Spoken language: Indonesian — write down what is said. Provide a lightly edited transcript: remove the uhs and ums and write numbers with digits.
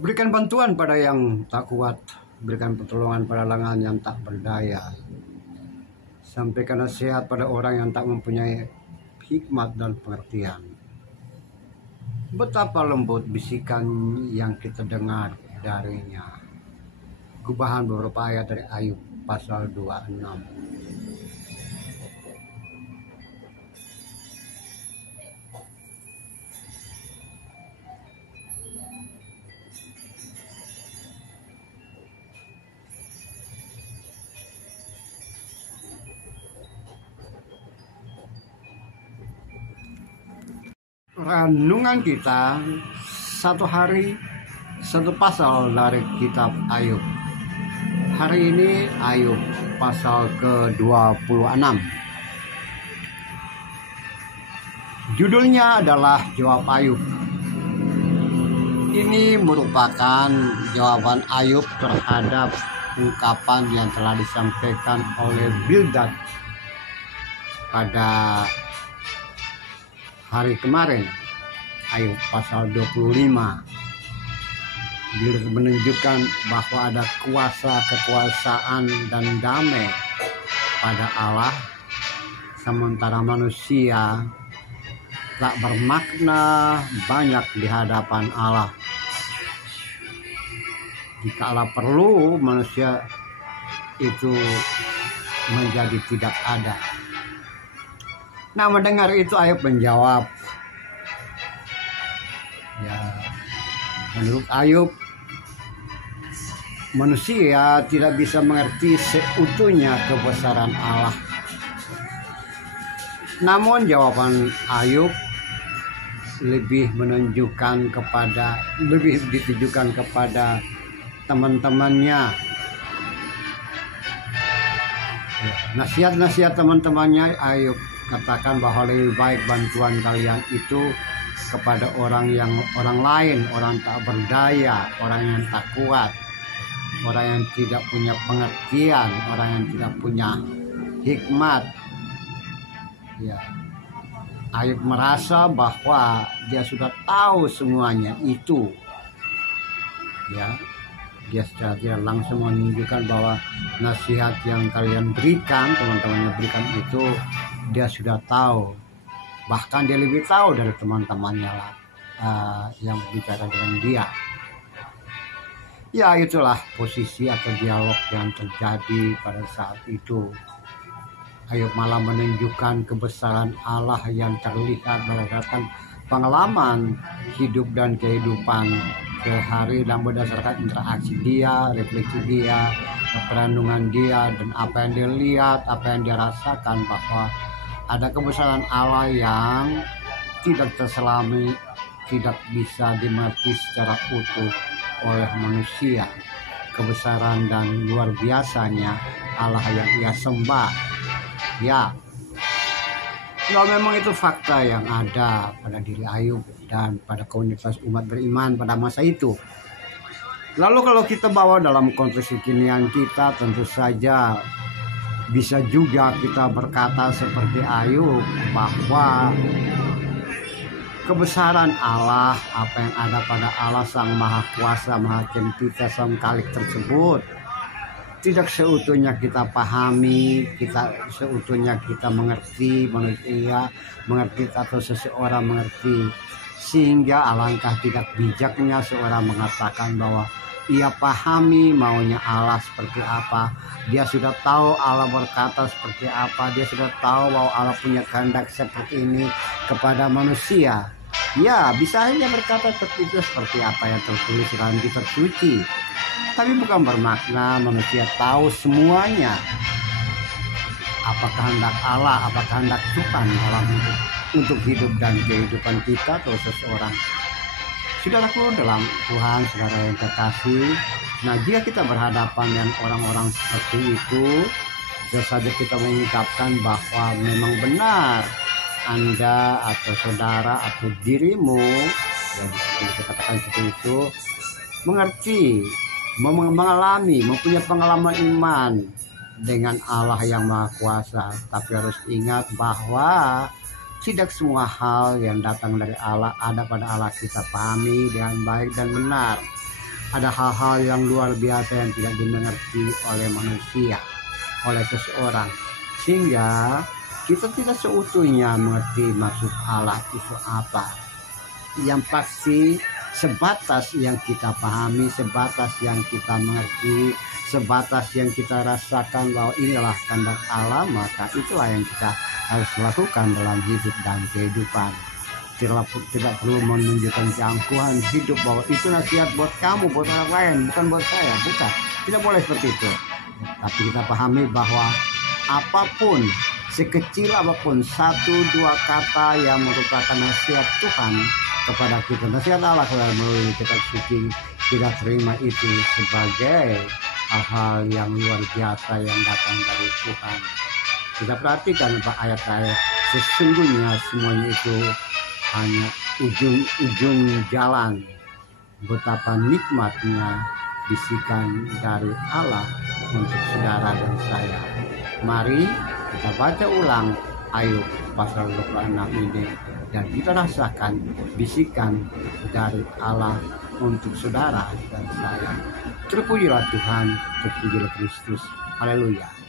Berikan bantuan pada yang tak kuat, berikan pertolongan pada lengan yang tak berdaya. Sampaikan nasihat pada orang yang tak mempunyai hikmat dan pengertian. Betapa lembut bisikan yang kita dengar darinya. Gubahan beberapa ayat dari Ayub pasal 26. Renungan kita satu hari satu pasal dari kitab Ayub. Hari ini Ayub pasal ke-26. Judulnya adalah Jawab Ayub. Ini merupakan jawaban Ayub terhadap ungkapan yang telah disampaikan oleh Bildad pada hari kemarin, Ayub pasal 25. Beliau menunjukkan bahwa ada kuasa, kekuasaan, dan damai pada Allah, sementara manusia tak bermakna banyak di hadapan Allah. Jika Allah perlu, manusia itu menjadi tidak ada. Nah, mendengar itu Ayub menjawab, ya, menurut Ayub, manusia tidak bisa mengerti seutuhnya kebesaran Allah. Namun jawaban Ayub lebih ditujukan kepada teman-temannya. Nasihat-nasihat teman-temannya Ayub katakan bahwa lebih baik bantuan kalian itu kepada orang lain, orang tak berdaya, orang yang tak kuat, orang yang tidak punya pengertian, orang yang tidak punya hikmat. Ya, Ayub merasa bahwa dia sudah tahu semuanya itu. Ya, dia secara tidak langsung menunjukkan bahwa nasihat yang kalian berikan, teman-temannya berikan itu, dia sudah tahu. Bahkan dia lebih tahu dari teman-temannya yang berbicara dengan dia. Ya, itulah posisi atau dialog yang terjadi pada saat itu. Ayub malah menunjukkan kebesaran Allah yang terlihat berdasarkan pengalaman hidup dan kehidupan sehari dan berdasarkan interaksi dia, refleksi dia, perenungan dia, dan apa yang dia lihat, apa yang dia rasakan, bahwa ada kebesaran Allah yang tidak terselami, tidak bisa dimengerti secara utuh oleh manusia. Kebesaran dan luar biasanya Allah yang ia sembah. Ya, kalau memang itu fakta yang ada pada diri Ayub dan pada komunitas umat beriman pada masa itu. Lalu kalau kita bawa dalam konteks kekinian kita, tentu saja bisa juga kita berkata seperti Ayub bahwa kebesaran Allah, apa yang ada pada Allah Sang Maha Kuasa, Maha Cipta, Sang Khalik tersebut tidak seutuhnya kita pahami, seutuhnya kita mengerti, manusia mengerti atau seseorang mengerti. Sehingga alangkah tidak bijaknya seorang mengatakan bahwa ia pahami maunya Allah seperti apa, dia sudah tahu Allah berkata seperti apa, dia sudah tahu bahwa Allah punya kehendak seperti ini kepada manusia. Ya, bisa saja berkata seperti itu, seperti apa yang tertulis dalam kitab suci. Tapi bukan bermakna manusia tahu semuanya. Apa kehendak Allah, apa kehendak Tuhan dalam untuk hidup dan kehidupan kita atau seseorang. Saudaraku dalam Tuhan, saudara yang terkasih, nah jika kita berhadapan dengan orang-orang seperti itu, bisa saja kita mengucapkan bahwa memang benar Anda atau saudara atau dirimu, yang bisa katakan seperti itu, mengerti, mengalami, mempunyai pengalaman iman dengan Allah yang Maha Kuasa. Tapi harus ingat bahwa tidak semua hal yang datang dari Allah ada pada Allah kita pahami dengan baik dan benar. ada hal-hal yang luar biasa yang tidak dimengerti oleh manusia, oleh seseorang, sehingga kita tidak seutuhnya mengerti maksud Allah itu apa. Yang pasti sebatas yang kita pahami, sebatas yang kita mengerti, sebatas yang kita rasakan bahwa inilah kehendak Allah, maka itulah yang kita harus lakukan dalam hidup dan kehidupan. Tidak perlu menunjukkan keangkuhan hidup bahwa itu nasihat buat kamu, buat orang lain, bukan buat saya, bukan. Tidak boleh seperti itu. Tapi kita pahami bahwa apapun, sekecil apapun, satu dua kata yang merupakan nasihat Tuhan kepada kita, nasihat Allah melalui kitab suci, kita terima itu sebagai hal-hal yang luar biasa yang datang dari Tuhan. Kita perhatikan ayat-ayat, sesungguhnya semuanya itu hanya ujung-ujung jalan. Betapa nikmatnya bisikan dari Allah untuk saudara dan saya. Mari kita baca ulang Ayub pasal 26 ini dan kita rasakan bisikan dari Allah untuk saudara dan saya. Terpujilah Tuhan, terpujilah Kristus. Haleluya.